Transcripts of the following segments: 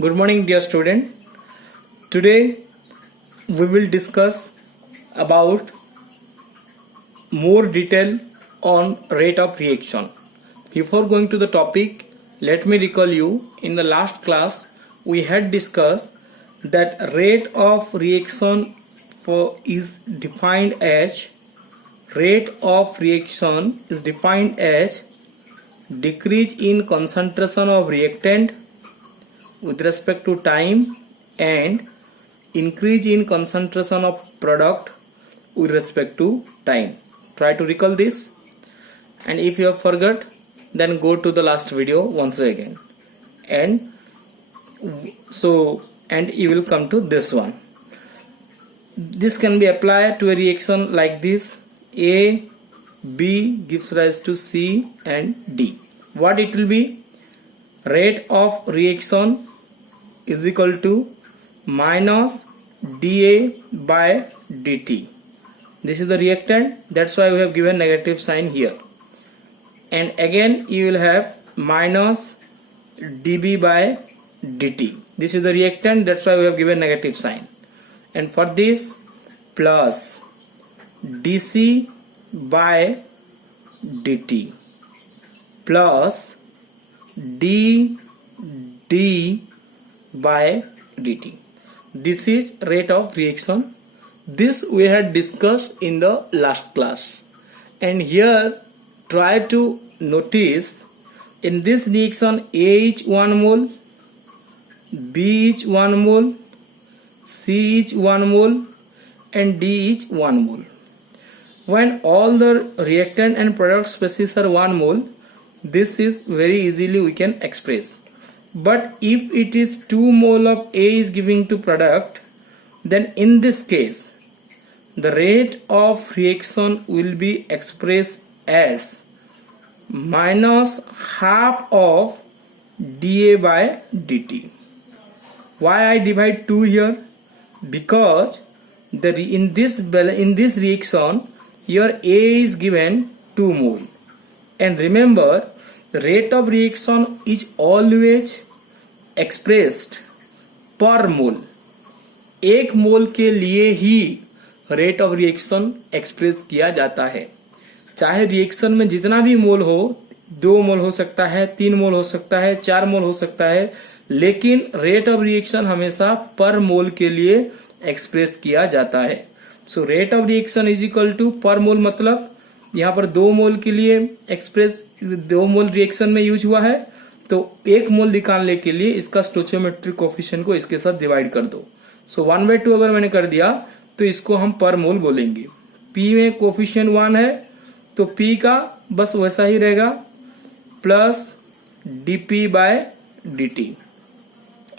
Good morning, dear student. Today we will discuss about more detail on rate of reaction. Before going to the topic, let me recall you in the last class we had discussed that rate of reaction is defined as decrease in concentration of reactant with respect to time and increase in concentration of product with respect to time. Try to recall this, and if you have forgot, then go to the last video once again, and you will come to this one. This can be applied to a reaction like this: A, B gives rise to C and D. What it will be? Rate of reaction is equal to minus dA by dt. This is the reactant, that's why we have given negative sign here. And again you will have minus dB by dt. This is the reactant, that's why we have given negative sign. And for this, plus dC by dt plus dD by dt. This is rate of reaction. This we had discussed in the last class. And here try to notice, in this reaction A is 1 mole, B is 1 mole, C is 1 mole and D is 1 mole. When all the reactant and product species are 1 mole, this is very easily we can express. But if it is 2 mole of A is giving to product, then in this case the rate of reaction will be expressed as minus half of dA by dt. Why I divide 2 here? Because in this reaction here A is given 2 mole, and remember the rate of reaction is always expressed per mole. 1 मोल के लिए ही rate of reaction express किया जाता है. चाहे reaction में जितना भी मोल हो, 2 मोल हो सकता है, 3 मोल हो सकता है, 4 मोल हो सकता है, लेकिन रेट ऑफ रिएक्शन हमेशा पर मोल के लिए एक्सप्रेस किया जाता है. So rate of reaction is equal to per mole, मतलब यहाँ पर 2 मोल के लिए एक्सप्रेस 2 मोल रिएक्शन में यूज हुआ है, तो 1 मोल निकालने के लिए इसका स्टोइचियोमेट्रिक कोफिशिएंट को इसके साथ डिवाइड कर दो. सो 1/2 अगर मैंने कर दिया तो इसको हम पर मोल बोलेंगे. P में कोफिशिएंट 1 है तो P का बस वैसा ही रहेगा प्लस dP बाय dt.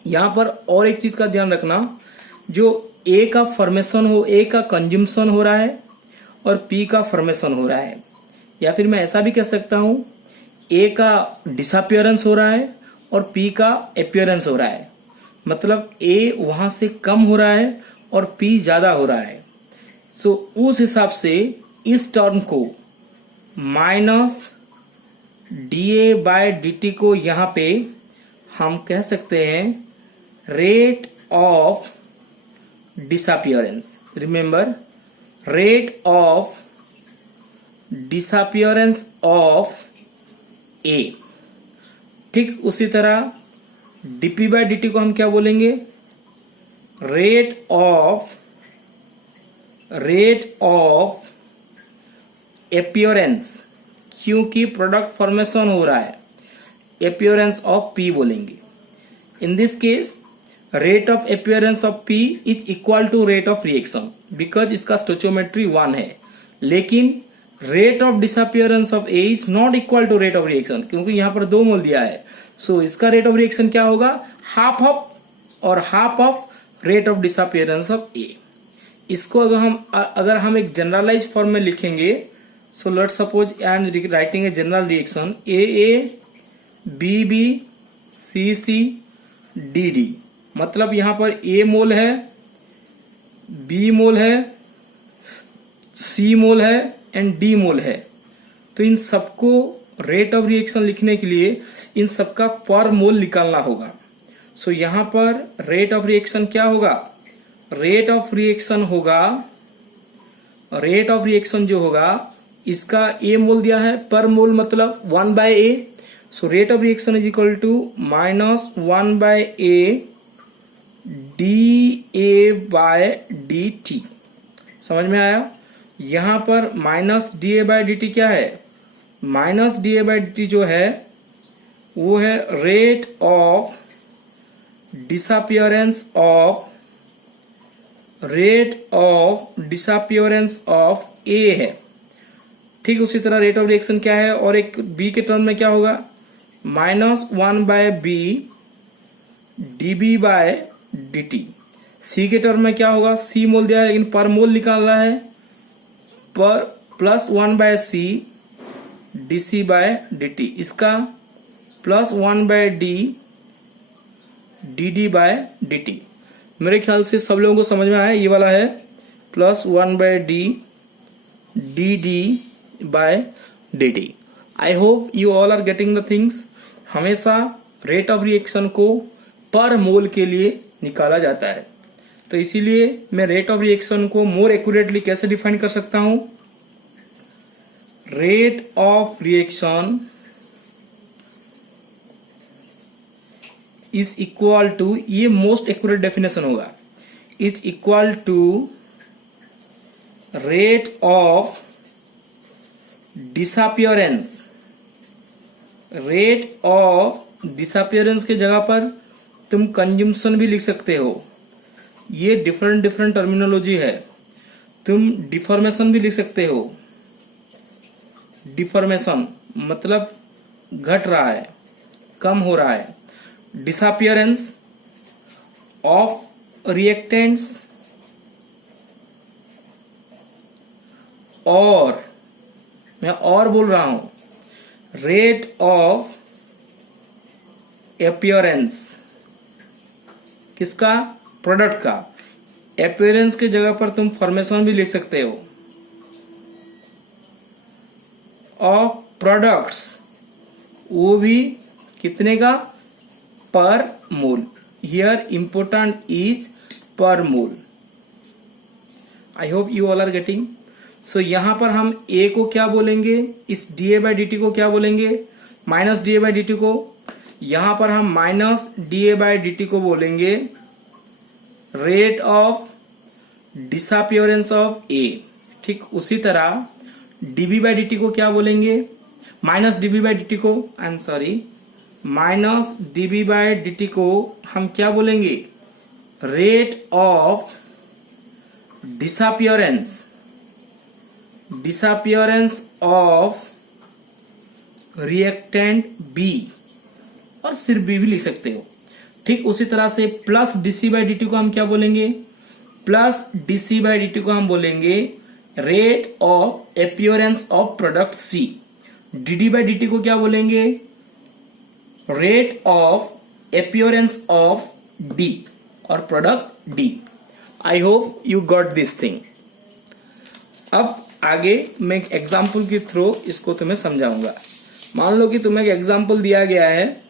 यहाँ पर और एक चीज का ध्यान रखना, जो A का फॉर्मेशन हो, A का कंजम्पशन हो रहा है और P का फॉर्मेशन हो रहा है, या फिर मैं ऐसा भी कह सकता हूं A का डिसअपियरेंस हो रहा है और P का अपीयरेंस हो रहा है. मतलब A वहां से कम हो रहा है और P ज्यादा हो रहा है. सो उस हिसाब से इस टर्म को माइनस dA बाय dt को यहां पे हम कह सकते हैं rate of disappearance. Remember, rate of disappearance of A. ठीक उसी तरह dP बाय dt को हम क्या बोलेंगे? रेट ऑफ अपीयरेंस, क्योंकि प्रोडक्ट फॉर्मेशन हो रहा है, अपीयरेंस ऑफ P बोलेंगे. In this case rate of appearance of P is equal to rate of reaction, because इसका स्टोइचियोमेट्री 1 है. लेकिन rate of disappearance of A is not equal to rate of reaction, क्योंकि यहाँ पर 2 मोल दिया है. सो इसका रेट ऑफ रिएक्शन क्या होगा? Half of rate of disappearance of A. इसको अगर हम एक जनरलाइज फॉर्म में लिखेंगे, so let's suppose I am writing a general reaction AA BB CC DD. मतलब यहां पर A मोल है, B मोल है, C मोल है एंड D मोल है. तो इन सबको रेट ऑफ रिएक्शन लिखने के लिए इन सबका पर मोल निकालना होगा. सो यहां पर रेट ऑफ रिएक्शन क्या होगा, रेट ऑफ रिएक्शन जो होगा इसका ए मोल दिया है, पर मोल मतलब 1/a, so rate of reaction is equal to -1/a dA/dt। समझ में आया। यहां पर -dA/dt क्या है, -dA/dt जो है वो है रेट ऑफ डिसअपियरेंस ऑफ ए है। ठीक उसी तरह रेट ऑफ रिएक्शन क्या है, और एक बी के टर्म में क्या होगा, -1/b dB/dt। सी के टर्म में क्या होगा, सी मोल दिया है लेकिन पर मोल निकालना है, पर +1/c dC/dt, इसका +1/d dd/dt। मेरे ख्याल से सब लोगों को समझ में आया। ये वाला है +1/d dd/dt। I hope you all are getting the things. हमेशा रेट ऑफ रिएक्शन को पर मोल के लिए निकाला जाता है, तो इसीलिए मैं रेट ऑफ रिएक्शन को मोर एक्यूरेटली कैसे डिफाइन कर सकता हूं, rate of reaction is equal to, ये मोस्ट एक्यूरेट डेफिनेशन होगा, is equal to rate of disappearance. Rate of disappearance के जगह पर तुम कंजम्पशन भी लिख सकते हो, ये डिफरेंट टर्मिनोलॉजी है। तुम डिफॉर्मेशन भी लिख सकते हो, डिफॉर्मेशन मतलब घट रहा है, कम हो रहा है। डिसअपियरेंस ऑफ रिएक्टेंट्स, और मैं और बोल रहा हूं, रेट ऑफ अपीयरेंस, किसका, प्रोडक्ट का। अपीयरेंस के जगह पर तुम फॉर्मेशन भी लिख सकते हो, ऑफ प्रोडक्ट्स, वो भी कितने का, पर मोल। Here important is per mole. I hope you all are getting. So यहां पर हम ए को क्या बोलेंगे, इस dA/dt को क्या बोलेंगे, -dA/dt को। यहां पर हम -dA/dt को बोलेंगे रेट ऑफ डिसअपियरेंस ऑफ ए। ठीक उसी तरह dB/dt को क्या बोलेंगे, -dB/dt को, आई एम सॉरी, -dB/dt को हम क्या बोलेंगे, rate of disappearance of reactant B, और सिर्फ बी भी लिख सकते हो। ठीक उसी तरह से +dC/dt को हम क्या बोलेंगे, +dC/dt को हम बोलेंगे rate of appearance of product C. dd/dt को क्या बोलेंगे, rate of appearance of D और product D. I hope you got this thing. अब आगे मैं एक एग्जाम्पल के थ्रू इसको तुम्हें समझाऊंगा। मान लो कि तुम्हें एक एग्जाम्पल दिया गया है,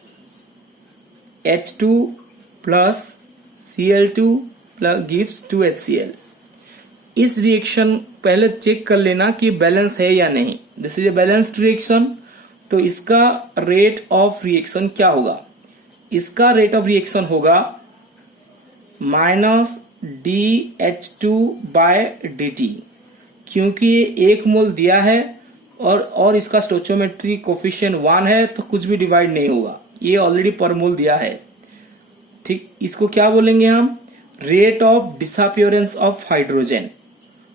H2 + Cl2 gives 2HCl। इस रिएक्शन पहले चेक कर लेना कि बैलेंस है या नहीं। This is a balanced reaction, तो इसका रेट ऑफ रिएक्शन क्या होगा, इसका रेट ऑफ रिएक्शन होगा -dH2/dt, क्योंकि ये 1 मोल दिया है और इसका स्टोइचोमेट्री कोफिशिएंट 1 है, तो कुछ भी डिवाइड नहीं होगा, ये ऑलरेडी पर मोल दिया है। ठीक, इसको क्या बोलेंगे हम, rate of disappearance of hydrogen.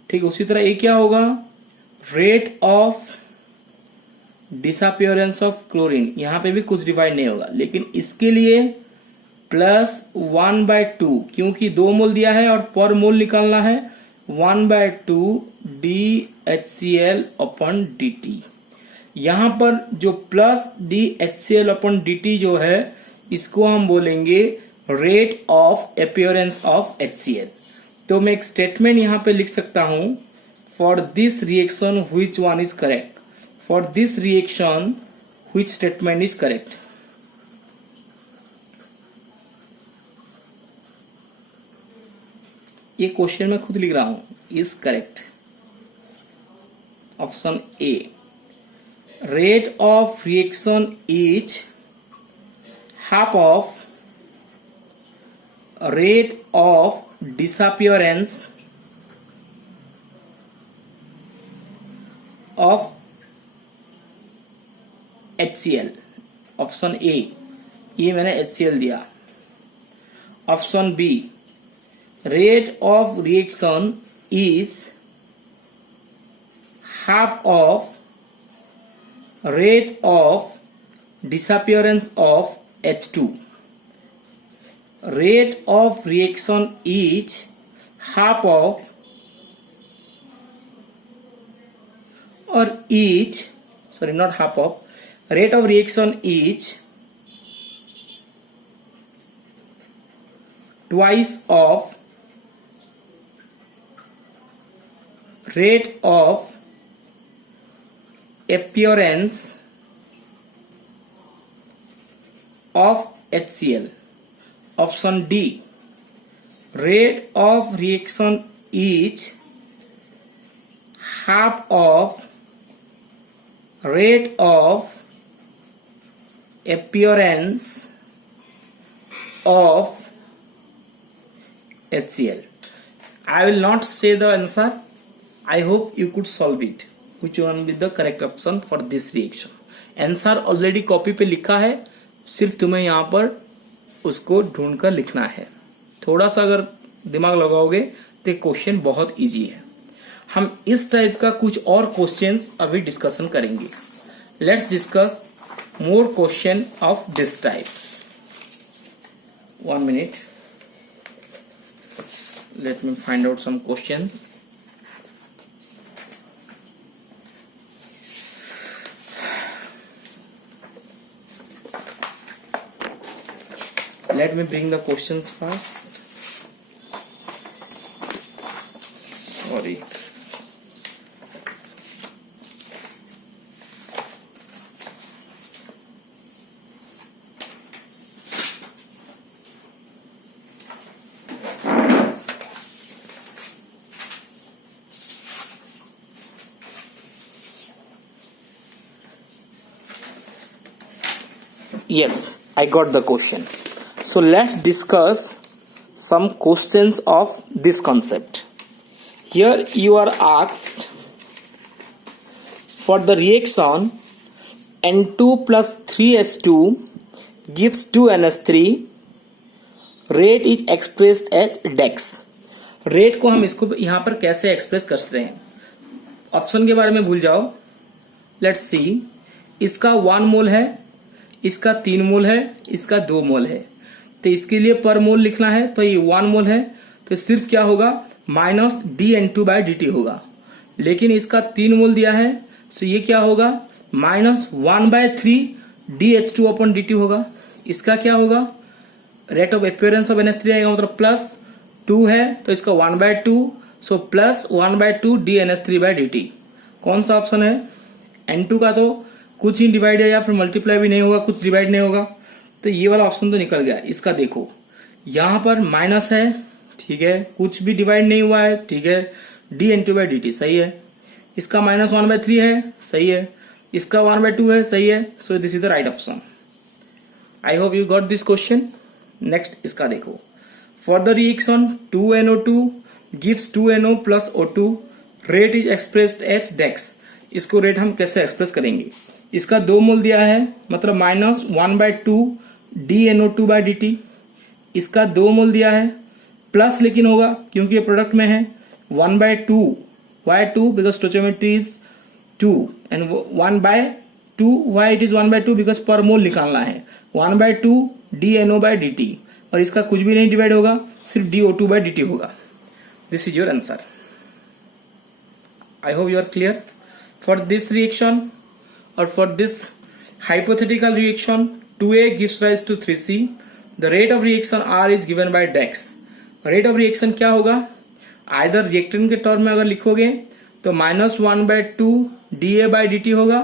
ठीक उसी तरह ये क्या होगा, rate of disappearance of chlorine. यहां पे भी कुछ डिवाइड नहीं होगा, लेकिन इसके लिए +1/2, क्योंकि 2 मोल दिया है और पर मोल निकालना है, 1/2 DHCl/dt। यहां पर जो +DHCl/dt जो है, इसको हम बोलेंगे rate of appearance of HCl। तो मैं एक स्टेटमेंट यहां पे लिख सकता हूं, for this reaction which one is correct, for this reaction which statement is correct. ये क्वेश्चन मैं खुद लिख रहा हूं, is correct. Option A, rate of reaction is half of rate of disappearance of HCl। Option A, ये मैंने HCl दिया। Option B, rate of reaction is half of rate of disappearance of H2। rate of reaction is half of or is, sorry, not half of, rate of reaction is twice of rate of appearance of HCl। Option D, rate of reaction is half of rate of appearance of HCl। I will not say the answer. I hope you could solve it. Which one will be the correct option for this reaction? Answer already copy पे लिखा है, सिर्फ तुम्हें यहाँ पर उसको ढूंढ कर लिखना है। थोड़ा सा अगर दिमाग लगाओगे तो क्वेश्चन बहुत इजी है। हम इस टाइप का कुछ और क्वेश्चंस अभी डिस्कशन करेंगे। Let's discuss more question of this type. 1 minute, let me find out some questions। Let me bring the questions first. Sorry. Yes, I got the question. So let's discuss some questions of this concept. Here you are asked for the reaction N2 plus 3H2 gives 2NH3, rate is expressed as dex। Rate को हम इसको यहाँ पर कैसे express कर सकते हैं? Option के बारे में भूल जाओ। लेट्स सी, इसका 1 मोल है, इसका 3 मोल है, इसका 2 मोल है। तो इसके लिए पर मोल लिखना है, तो ये 1 मोल है, तो सिर्फ क्या होगा, माइनस dN2/dt होगा। लेकिन इसका 3 मोल दिया है, तो ये क्या होगा, माइनस 1/3 dH2/dt होगा। इसका क्या होगा, rate of appearance of NH3 आएगा, मतलब प्लस 2 है, तो इसका 1/2, सो प्लस 1/2 dNH3/dt। कौन सा ऑप्शन है? N2 का तो कुछ ही डिवाइड है या फिर मल्टीप्लाई भी नहीं होगा, कुछ डिवाइड नहीं होगा, तो ये वाला ऑप्शन तो निकल गया। इसका देखो, यहां पर माइनस है, ठीक है, कुछ भी डिवाइड नहीं हुआ है, ठीक है, dN2/dt सही है। इसका माइनस 1/3 है, सही है। इसका 1/2 है, सही है। So this is the right option. I hope you got this question. Next इसका देखो, for the reaction 2NO2 gives 2NO plus O2, rate is expressed as डेक्स। इसको रेट हम कैसे एक्सप्रेस करेंगे? इसका 2 मोल दिया है, मतलब माइनस 1/2 dNO2/dt। इसका 2 मोल दिया है, प्लस लेकिन होगा क्योंकि ये प्रोडक्ट में है, 1/2। Why 2? Because stoichiometry is 2 and 1/2। Why it is 1/2? Because पर मोल निकालना है। 1/2 dNO/dt, और इसका कुछ भी नहीं डिवाइड होगा, सिर्फ dO2/dt होगा। This is your answer. I hope you are clear. For this reaction or for this hypothetical reaction 2A gives rise to 3C, the rate of reaction R is given by dex। rate of reaction क्या होगा? Either reactant के term में अगर लिखोगे तो minus 1/2 dA/dt होगा,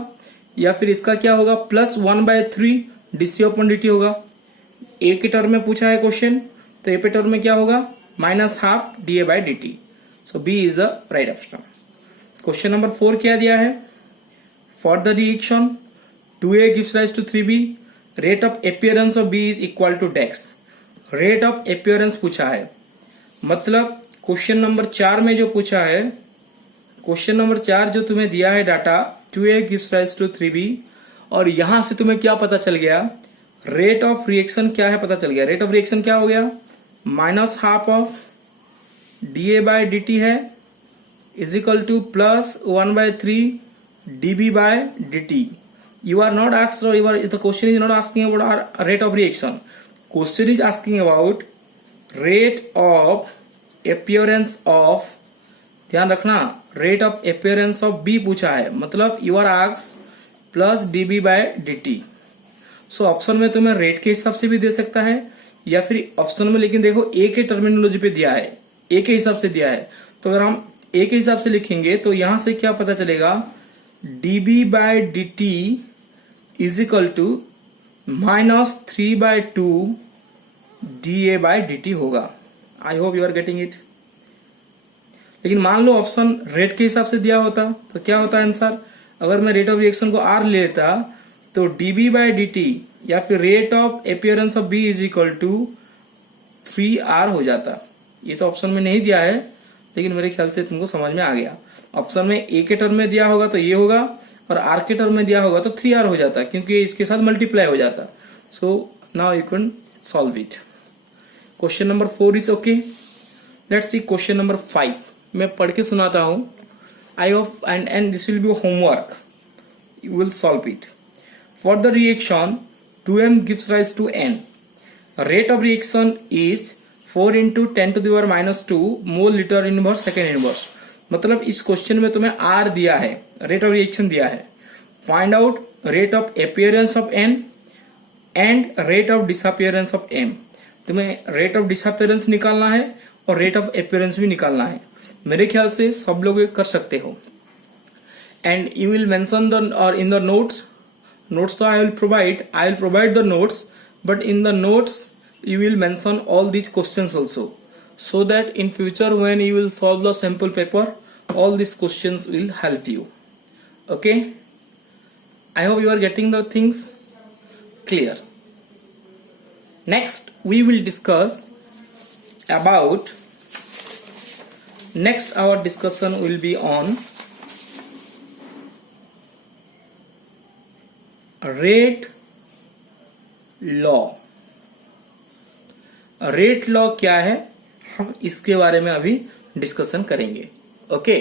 या फिर इसका क्या होगा, प्लस 1/3 dC/dt होगा। ए के टर्म में पूछा है क्वेश्चन, तो ए पे टर्म में क्या होगा, minus half dA by dt. So B is the right option. Question number 4 क्या दिया है? For the reaction 2A gives rise to 3B, rate of appearance of B is equal to dex. Rate of appearance पूछा है, मतलब question number 4 में जो पूछा है, क्वेश्चन नंबर 4 जो तुम्हें दिया है data 2A gives rise to 3B, और यहां से तुम्हें क्या पता चल गया, रेट ऑफ रिएक्शन क्या है पता चल गया. रेट ऑफ रिएक्शन क्या हो गया, minus half of dA by dt है is equal to plus 1/3 dB by dt. You are not asked, or the question is not asking about our rate of reaction. Question is asking about rate of appearance of, ध्यान रखना, rate of appearance of B पूछा है, मतलब you are asked plus dB by dt. So option में तुम्हें rate के हिसाब से भी दे सकता है या फिर ऑप्शन में, लेकिन देखो ए के टर्मिनोलॉजी पे दिया है, ए के हिसाब से दिया है, तो अगर हम ए के हिसाब से लिखेंगे तो यहां से क्या पता चलेगा, dB by dt is equal to -3/2 dA by dt होगा. I hope you are getting it. लेकिन मान लो ऑप्शन रेट के हिसाब से दिया होता तो क्या होता आंसर, अगर मैं रेट ऑफ रिएक्शन को R लेता तो dB बाय dt या फिर rate of appearance of B is equal to 3R हो जाता. ये तो ऑप्शन में नहीं दिया है, लेकिन मेरे ख्याल से तुमको समझ में आ गया. ऑप्शन में ए के टर्म में दिया होगा तो ये होगा, और आर के टर्म में दिया होगा तो 3R हो जाता, क्योंकि इसके साथ मल्टीप्लाई हो जाता. So now you can solve it. Question number 4 is okay. Let's see question number 5. मैं पढ़ के सुनाता हूं. I hope and this will be homework. You will solve it. For the reaction 2M gives rise to N. Rate of reaction is 4 into 10 to the power minus 2 mole liter inverse second inverse. मतलब इस question में तुम्हें R दिया है, rate of reaction दिया है. Find out rate of appearance of N and rate of disappearance of M. तुम्हें rate of disappearance निकालना है और रेट ऑफ अपीयरेंस भी निकालना है. मेरे ख्याल से सब लोग कर सकते हो. And you will mention the, और इन द नोट्स तो I will provide the notes, but in the notes you will mention all these questions also, so that in future when you will solve the sample paper, all these questions will help you. Okay, I hope you are getting the things clear. Next we will discuss about, next our discussion will be on rate law. Rate law क्या है, हम इसके बारे में अभी discussion करेंगे. Okay.